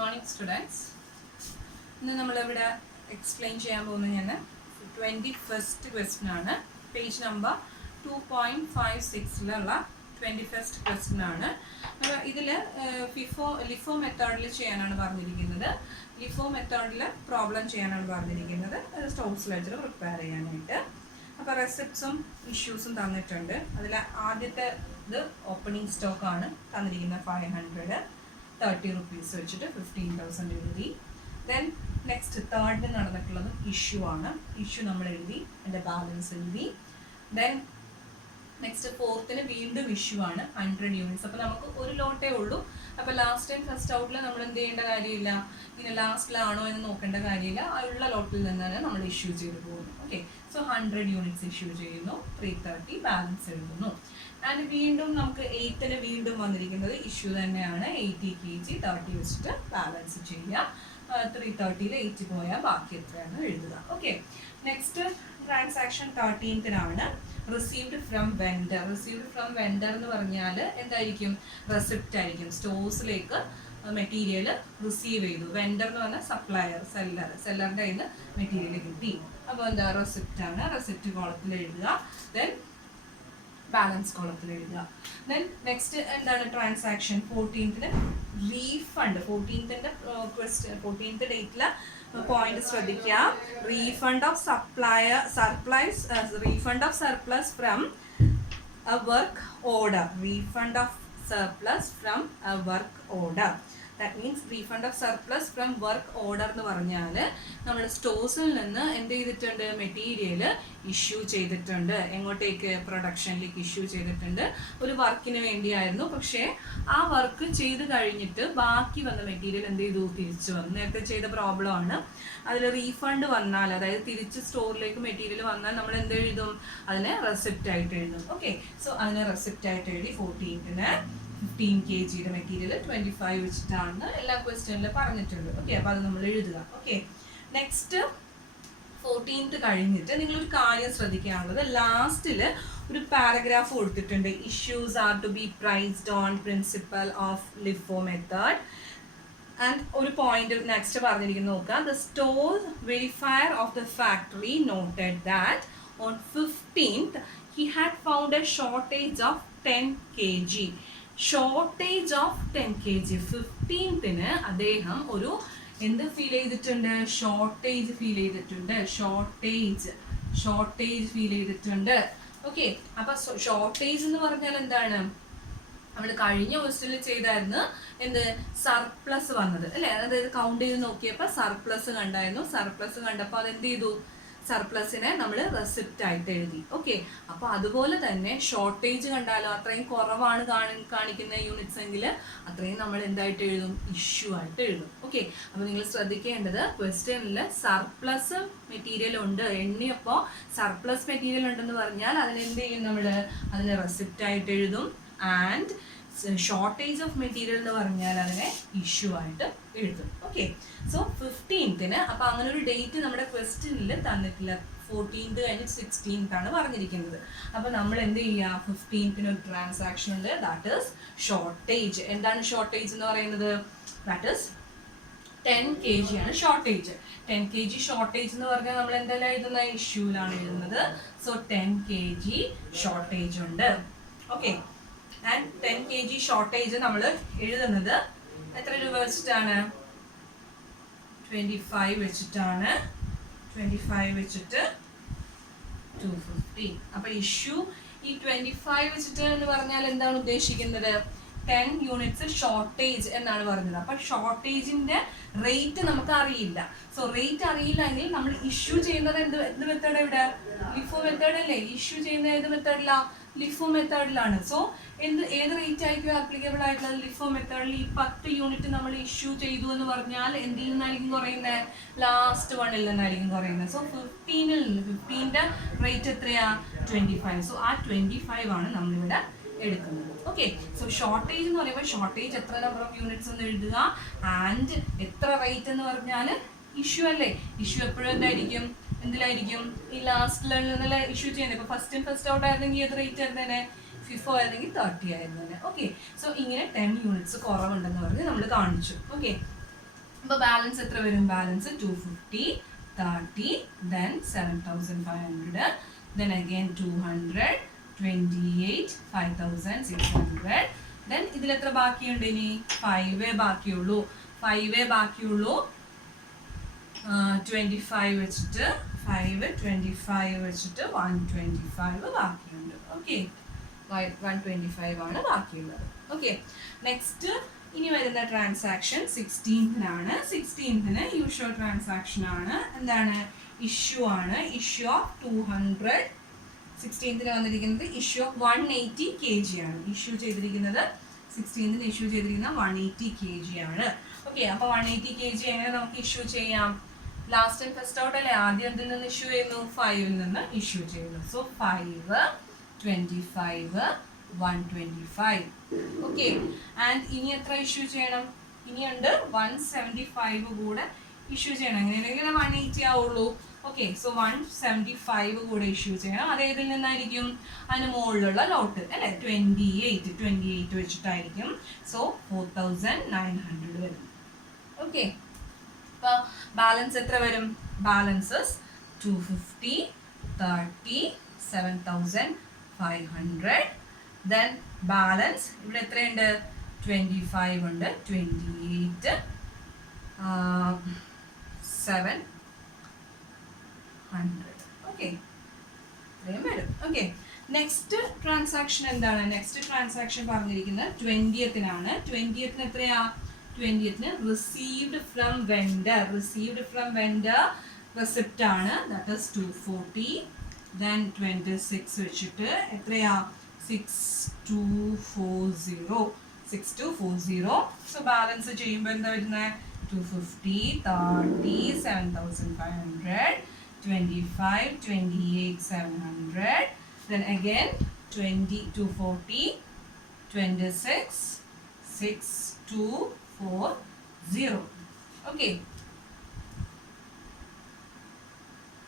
Morning students. ഇന്ന് നമ്മളിവിടെ explain ചെയ്യാൻ പോകുന്നത് ഞാൻ 21st ക്വസ്റ്റ്യൻ ആണ്. പേജ് നമ്പർ 2.56 21st ക്വസ്റ്റ്യൻ ആണ്. അപ്പോൾ ഇതിൽ ലിഫോ മെത്തേഡിൽ ചെയ്യാനാണ് പറഞ്ഞിരിക്കുന്നത്. ലിഫോ മെത്തേഡിൽ പ്രോബ്ലം ചെയ്യാനാണ് പറഞ്ഞിരിക്കുന്നത്. സ്റ്റോക്സ് ലെഡ്ജർ പ്രിപ്പയർ ചെയ്യാനായിട്ട്. അപ്പോൾ റെസിപ്റ്റ്സും ഇഷ്യൂസും തന്നിട്ടുണ്ട്. അതിൽ ആദ്യത്തെ ഇത് ഓപ്പണിംഗ് സ്റ്റോക്കാണ് തന്നിരിക്കുന്നത്. 530 rupees വെച്ചിട്ട് 15,000 എഴുതി. ദെൻ നെക്സ്റ്റ് തേർഡിന് നടന്നിട്ടുള്ളത് ഇഷ്യൂ ആണ്. ഇഷ്യൂ നമ്മൾ എഴുതി, അതിൻ്റെ ബാലൻസ് എഴുതി. ദെൻ നെക്സ്റ്റ് ഫോർത്തിന് വീണ്ടും ഇഷ്യൂ ആണ് 100 units. അപ്പോൾ നമുക്ക് ഒരു ലോട്ടേ ഉള്ളൂ. അപ്പോൾ ലാസ്റ്റ് ആൻഡ് ഫസ്റ്റ് ഔട്ടിൽ നമ്മൾ എന്ത് ചെയ്യേണ്ട കാര്യമില്ല, ഇങ്ങനെ ലാസ്റ്റിലാണോ എന്ന് നോക്കേണ്ട കാര്യമില്ല. ഉള്ള ലോട്ടിൽ നിന്നാണ് നമ്മൾ ഇഷ്യൂ ചെയ്ത് പോകുന്നു. ഓക്കെ, സോ 100 units ഇഷ്യൂ ചെയ്യുന്നു. 330 ബാലൻസ് എഴുതുന്നു. ആൻഡ് വീണ്ടും നമുക്ക് 8ന് വീണ്ടും വന്നിരിക്കുന്നത് ഇഷ്യൂ തന്നെയാണ്. 80 kg 30 വെച്ചിട്ട് ബാലൻസ് ചെയ്യുക. 330ൽ 8 പോയാൽ ബാക്കി എത്രയാണ് എഴുതുക. Okay, next transaction 13th received from vendor. Received from vendor എന്ന് പറഞ്ഞാൽ എന്തായിരിക്കും? റെസിപ്റ്റ് ആയിരിക്കും. സ്റ്റോഴ്സിലേക്ക് മെറ്റീരിയൽ റിസീവ് ചെയ്തു. വെൻഡർ എന്ന് പറഞ്ഞാൽ സപ്ലയർ, സെല്ലറിൻ്റെ കയ്യിൽ നിന്ന് മെറ്റീരിയൽ കിട്ടി. അപ്പോൾ എന്താ? റെസിപ്റ്റ് ആണ്. റെസിപ്റ്റ് കോളത്തിൽ എഴുതുക. ദെൻ ബാലൻസ് കോളത്തിൽ എഴുതുക. ദെൻ നെക്സ്റ്റ് എന്താണ്? Transaction 14th refund. 14th ഡേറ്റിലെ പോയിന്റ് ശ്രദ്ധിക്കുക. Refund of surplus from a work order. Refund of surplus from a work order. That means refund of surplus from work order എന്ന് പറഞ്ഞാൽ നമ്മൾ സ്റ്റോഴ്സിൽ നിന്ന് എന്ത് ചെയ്തിട്ടുണ്ട്? മെറ്റീരിയൽ ഇഷ്യൂ ചെയ്തിട്ടുണ്ട്. എങ്ങോട്ടേക്ക്? പ്രൊഡക്ഷനിലേക്ക് ഇഷ്യൂ ചെയ്തിട്ടുണ്ട്. ഒരു വർക്കിന് വേണ്ടിയായിരുന്നു. പക്ഷേ ആ വർക്ക് ചെയ്ത് കഴിഞ്ഞിട്ട് ബാക്കി വന്ന മെറ്റീരിയൽ എന്ത് ചെയ്തു? തിരിച്ചു വന്നു. നേരത്തെ ചെയ്ത പ്രോബ്ലം ആണ്. അതിൽ റീഫണ്ട് വന്നാൽ, അതായത് തിരിച്ച് സ്റ്റോറിലേക്ക് മെറ്റീരിയൽ വന്നാൽ നമ്മൾ എന്ത് എഴുതും? അതിനെ റെസിപ്റ്റ് ആയിട്ട് എഴുതും. ഓക്കെ, സോ അതിനെ റെസിപ്റ്റ് ആയിട്ട് എഴുതി. 14th 15 kg മെറ്റീരിയൽ 25 വെച്ചിട്ടാണ് എല്ലാ ക്വസ്റ്റ്യനിലും പറഞ്ഞിട്ടുണ്ട്. ഓക്കെ, അപ്പോൾ അത് നമ്മൾ എഴുതുക. ഓക്കെ, നെക്സ്റ്റ് 14th കഴിഞ്ഞിട്ട് നിങ്ങളൊരു കാര്യം ശ്രദ്ധിക്കാനുള്ളത്, ലാസ്റ്റിൽ ഒരു പാരഗ്രാഫ് കൊടുത്തിട്ടുണ്ട്. Issues are to be priced on principle of LIFO method. And ഒരു പോയിന്റ് നെക്സ്റ്റ് പറഞ്ഞിരിക്കുന്നത് നോക്കാം. The store verifier of the factory noted that on 15th he had found a shortage of 10 kg. Shortage of 10 kg. 15th അദ്ദേഹം ഒരു എന്ത് feel ചെയ്തിട്ടുണ്ട്? Shortage feel ചെയ്തിട്ടുണ്ട്. Shortage feel ചെയ്തിട്ടുണ്ട്. Okay, അപ്പൊ ഷോർട്ടേജ് എന്ന് പറഞ്ഞാൽ എന്താണ്? നമ്മൾ കഴിഞ്ഞ ക്വസ്റ്റ്യനിൽ ചെയ്തായിരുന്നു എന്ത്? സർപ്ലസ് വന്നത് അല്ലേ? അതായത് കൗണ്ട് ചെയ്ത് നോക്കിയപ്പോൾ സർപ്ലസ് കണ്ടായിരുന്നു. സർപ്ലസ് കണ്ടപ്പോൾ അതെന്ത് ചെയ്തു? സർപ്ലസിനെ നമ്മൾ റെസിപ്റ്റ് ആയിട്ട് എഴുതി. ഓക്കെ, അപ്പോൾ അതുപോലെ തന്നെ ഷോർട്ടേജ് കണ്ടാലോ, അത്രയും കുറവാണ് കാണിക്കുന്ന യൂണിറ്റ്സ് എങ്കിൽ അത്രയും നമ്മൾ എന്തായിട്ട് എഴുതും? ഇഷ്യൂ ആയിട്ട് എഴുതും. ഓക്കെ, അപ്പോൾ നിങ്ങൾ ശ്രദ്ധിക്കേണ്ടത് ക്വസ്റ്റ്യനിൽ സർപ്ലസ് മെറ്റീരിയൽ ഉണ്ട്, എണ്ണിയപ്പോൾ സർപ്ലസ് മെറ്റീരിയൽ ഉണ്ടെന്ന് പറഞ്ഞാൽ അതിനെന്ത് ചെയ്യും? നമ്മൾ അതിനെ റെസിപ്റ്റ് ആയിട്ട് എഴുതും. ആൻഡ് ഷോർട്ടേജ് ഓഫ് മെറ്റീരിയൽ എന്ന് പറഞ്ഞാൽ അതിനെ ഇഷ്യൂ ആയിട്ട് എഴുതും. ഓക്കെ, സോ 15th അപ്പോൾ അങ്ങനെ ഒരു ഡേറ്റ് നമ്മുടെ ക്വസ്റ്റ്യനിൽ തന്നിട്ടില്ല. 14th കഴിഞ്ഞിട്ട് 16th ആണ് പറഞ്ഞിരിക്കുന്നത്. അപ്പോൾ നമ്മൾ എന്ത് ചെയ്യുക? 15th ഒരു ട്രാൻസാക്ഷൻ ഉണ്ട്, ദാറ്റ് ഈസ് ഷോർട്ടേജ്. എന്താണ് ഷോർട്ടേജ് എന്ന് പറയുന്നത്? ദാറ്റ് ഈസ് 10 kg ആണ് ഷോർട്ടേജ്. 10 kg ഷോർട്ടേജ് എന്ന് പറഞ്ഞാൽ നമ്മൾ എന്തെല്ലാം എഴുതുന്ന? ഇഷ്യൂലാണ് എഴുതുന്നത്. സോ 10 kg ഷോർട്ടേജ് ഉണ്ട്. ഓക്കെ, ആൻഡ് 10 kg ഷോർട്ടേജ് നമ്മൾ എഴുതുന്നത് എത്ര രൂപ വെച്ചിട്ടാണ്? 25 വെച്ചിട്ടാണ്. 25 വെച്ചിട്ട് 250. അപ്പൊ ഇഷ്യൂ ഈ 25 വെച്ചിട്ട് എന്ന് പറഞ്ഞാൽ എന്താണ് ഉദ്ദേശിക്കുന്നത്? 10 units ഷോർട്ടേജ് എന്നാണ് പറഞ്ഞത്. അപ്പൊ ഷോർട്ടേജിന്റെ റേറ്റ് നമുക്ക് അറിയില്ല. സോ റേറ്റ് അറിയില്ല എങ്കിൽ നമ്മൾ ഇഷ്യൂ ചെയ്യുന്നത് എന്ത് മെത്തേഡ്? ഇവിടെ ലിഫോ മെത്തേഡ് അല്ലേ? ഇഷ്യൂ ചെയ്യുന്നത് ഏത് മെത്തേഡിലാ? ലിഫോ മെത്തേഡിലാണ്. സോ ഏത് റേറ്റ് ആയിരിക്കും ആപ്ലിക്കബിൾ ആയിട്ടുള്ളത്? ലിഫോ മെത്തേഡിൽ ഈ 10 യൂണിറ്റ് നമ്മൾ ഇഷ്യൂ ചെയ്തു എന്ന് പറഞ്ഞാൽ എന്തിൽ നിന്നായിരിക്കും കുറയുന്നത്? ലാസ്റ്റ് വണ്ണിൽ നിന്നായിരിക്കും കുറയുന്നത്. സോ 15ൽ നിന്ന് 15ന്റെ റേറ്റ് എത്രയാ? 25. സോ ആ 25 ആണ് നമ്മളിവിടെ എടുക്കുന്നത്. ഓക്കെ, സോ ഷോർട്ടേജ് എന്ന് പറയുമ്പോൾ ഷോർട്ടേജ് എത്ര നമ്പർ ഓഫ് യൂണിറ്റ്സ് എന്ന് എഴുതുക. ആൻഡ് എത്ര റേറ്റ് എന്ന് പറഞ്ഞാൽ ഇഷ്യൂ അല്ലേ? ഇഷ്യൂ എപ്പോഴും എന്തായിരിക്കും? എന്തിലായിരിക്കും? ഈ ലാസ്റ്റിലുള്ള ഇഷ്യൂ ചെയ്യുന്നത്. ഇപ്പോൾ ഫസ്റ്റ് ഔട്ട് ആയിരുന്നെങ്കിൽ ഏത് റേറ്റ് ആയിരുന്നേനെ? FIFO ആയിരുന്നെങ്കിൽ 30 ആയിരുന്നേനെ. ഓക്കെ, സോ ഇങ്ങനെ 10 units കുറവുണ്ടെന്ന് പറഞ്ഞ് നമ്മൾ കാണിച്ചു. ഓക്കെ, അപ്പോൾ ബാലൻസ് എത്ര വരും? Balance 250, 30, then 7,500, then again 200, 28, 5,600, then ഇതിൽ എത്ര ബാക്കിയുണ്ട്? ഇനി 5 ബാക്കിയുള്ളൂ. 25 വെച്ചിട്ട് 5, 25 വെച്ചിട്ട് 125 ബാക്കിയുണ്ട്. ഓക്കെ, 125 ആണ് ബാക്കിയുള്ളത്. ഓക്കെ, നെക്സ്റ്റ് ഇനി വരുന്ന ട്രാൻസാക്ഷൻ 16th-നാണ്. 16th-ന് യൂഷ്വൽ ട്രാൻസാക്ഷൻ ആണ്. എന്താണ്? ഇഷ്യൂ ആണ്. Issue of 200. 16th-ന് വന്നിരിക്കുന്നത് ഇഷ്യൂ ഓഫ് 180 kg ആണ്. ഇഷ്യൂ ചെയ്തിരിക്കുന്നത് 16th-ന് ഇഷ്യൂ ചെയ്തിരിക്കുന്നത് 180 kg ആണ്. ഓക്കെ, അപ്പോൾ 180 kg എങ്ങനെ നമുക്ക് ഇഷ്യൂ ചെയ്യാം? ലാസ്റ്റ് ആൻഡ് ഫസ്റ്റ് ഔട്ട് അല്ലേ? ആദ്യം എന്തിൽ നിന്ന് ഇഷ്യൂ ചെയ്യുന്നു? 5-ൽ നിന്ന് ഇഷ്യൂ ചെയ്യുന്നു. സോ 5, 25, 125. ഓക്കെ, ആൻഡ് ഇനി എത്ര ഇഷ്യൂ ചെയ്യണം? ഇനിയുണ്ട് 175 കൂടെ ഇഷ്യൂ ചെയ്യണം. എങ്ങനെയാണെങ്കിലും 180 ആവുള്ളൂ. ഓക്കെ, സോ 175 കൂടെ ഇഷ്യൂ ചെയ്യണം. അത് ഏതിൽ നിന്നായിരിക്കും? അതിന് മുകളിലുള്ള ലോട്ട് അല്ലേ? 28 വെച്ചിട്ടായിരിക്കും. സോ 4,900 വരും. ഓക്കെ, അപ്പോൾ ബാലൻസ് എത്ര വരും? ബാലൻസസ് 250, 30, 7,500. ദെൻ ബാലൻസ് ഇവിടെ എത്രയുണ്ട്? 25 ഉണ്ട്, 28, 700. ഓക്കെ, ഇത്രയും വരും. ഓക്കെ, നെക്സ്റ്റ് ട്രാൻസാക്ഷൻ എന്താണ്? നെക്സ്റ്റ് ട്രാൻസാക്ഷൻ പറഞ്ഞിരിക്കുന്നത് 20th-നാണ്. 20th-ന് എത്രയാ? 20th-ന് received from vendor. Received from vendor receipt ആണ്. That is 240. ദെൻ 26 വെച്ചിട്ട് എത്രയാ? 6240. സോ ബാലൻസ് ചെയ്യുമ്പോൾ എന്താ വരുന്നത്? 250, 30, 7,500, 25, 28, 700. Then again 240, 26, 6240. Okay.